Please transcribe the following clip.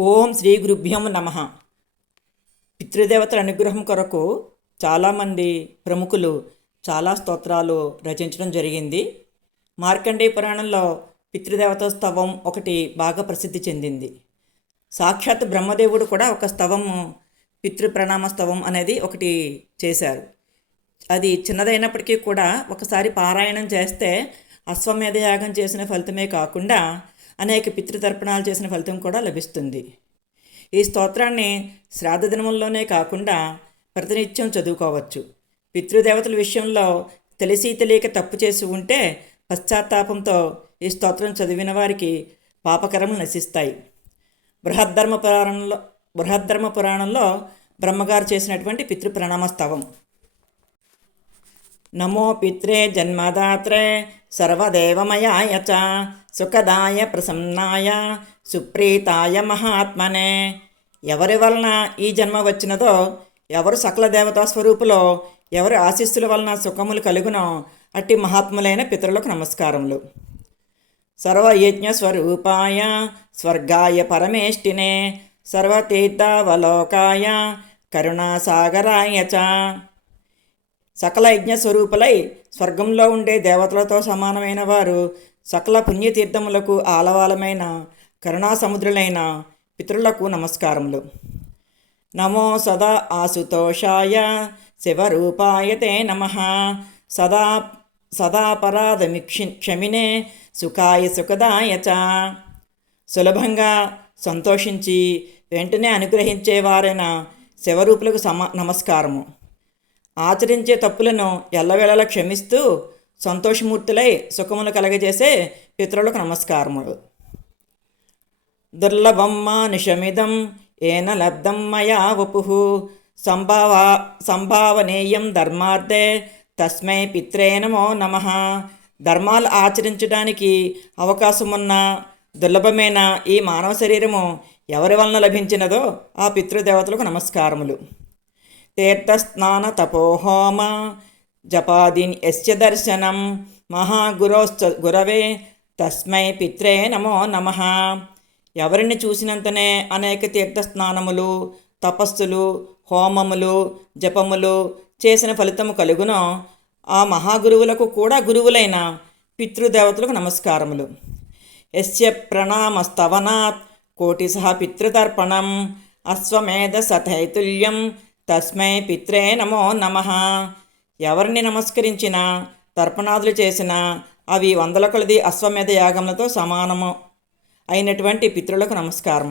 ఓం శ్రీ గురుభ్యం నమ. పితృదేవతల అనుగ్రహం కొరకు చాలామంది ప్రముఖులు చాలా స్తోత్రాలు రచించడం జరిగింది. మార్కండేయ పురాణంలో పితృదేవత స్తవం ఒకటి బాగా ప్రసిద్ధి చెందింది. సాక్షాత్ బ్రహ్మదేవుడు కూడా ఒక స్తవము పితృప్రణామ స్తవం అనేది ఒకటి చేశారు. అది చిన్నదైనప్పటికీ కూడా ఒకసారి పారాయణం చేస్తే అశ్వమేధ యాగం చేసిన ఫలితమే కాకుండా అనేక పితృతర్పణాలు చేసిన ఫలితం కూడా లభిస్తుంది. ఈ స్తోత్రాన్ని శ్రాద్ధ దినముల్లోనే కాకుండా ప్రతినిత్యం చదువుకోవచ్చు. పితృదేవతల విషయంలో తెలిసి తెలియక తప్పు చేసి ఉంటే పశ్చాత్తాపంతో ఈ స్తోత్రం చదివిన వారికి పాపకరములు నశిస్తాయి. బృహద్ధర్మ పురాణంలో బృహద్ధర్మ పురాణంలో బ్రహ్మగారు చేసినటువంటి పితృప్రణామ స్తవం నమో పిత్రే జన్మదాత్రే సర్వదేవమయాయ చ సుఖదాయ ప్రసన్నాయ సుప్రీతాయ మహాత్మనే. ఎవరి వలన ఈ జన్మ వచ్చినదో ఎవరు సకల దేవతా స్వరూపులో ఎవరి ఆశీస్సుల వలన సుఖములు కలుగునో అట్టి మహాత్ములైన పితరులకు నమస్కారములు. సర్వయజ్ఞ స్వరూపాయ స్వర్గాయ పరమేష్టినే సర్వతీర్థావలోకాయ కరుణాసాగరాయ చ. సకల యజ్ఞ స్వరూపులై స్వర్గంలో ఉండే దేవతలతో సమానమైన వారు సకల పుణ్యతీర్థములకు ఆలవాలమైన కరుణా సముద్రులైన పితరులకు నమస్కారములు. నమో సదా ఆశుతోషాయ శివరూపాయ తే నమ. సదా సదాపరాధమి క్షమినే సుఖాయ సుఖదాయ చ. సులభంగా సంతోషించి వెంటనే అనుగ్రహించేవారైన శివరూపులకు సమ నమస్కారము. ఆచరించే తప్పులను ఎల్లవేళలా క్షమిస్తూ సంతోషమూర్తులై సుఖములు కలగజేసే పితరులకు నమస్కారములు. దుర్లభం మానుషమిదం ఏన లబ్ధం మయా వపు. సంభావ సంభావనేయం ధర్మార్థే తస్మై పిత్రే నమో నమ. ధర్మాలు ఆచరించడానికి అవకాశమున్న దుర్లభమైన ఈ మానవ శరీరము ఎవరి వలన లభించినదో ఆ పితృదేవతలకు నమస్కారములు. తీర్థస్నాన తపోహోమ జపాదిన్ యస్య దర్శనం. మహాగురోశ్చ గురవే తస్మై పిత్రే నమో నమ. ఎవరిని చూసినంతనే అనేక తీర్థస్నానములు తపస్సులు హోమములు జపములు చేసిన ఫలితము కలుగునో. ఆ మహాగురువులకు కూడా గురువులైన పితృదేవతలకు నమస్కారములు. యస్య ప్రణామస్తవనాత్ కోటిసహ పితృతర్పణం అశ్వమేధ సతైతుల్యం తస్మై పిత్రే నమో నమ. ఎవరిని నమస్కరించినా తర్పణాదులు చేసినా అవి వందల కొలది అశ్వమేధ యాగములతో సమానము అయినటువంటి పితృలకు నమస్కారం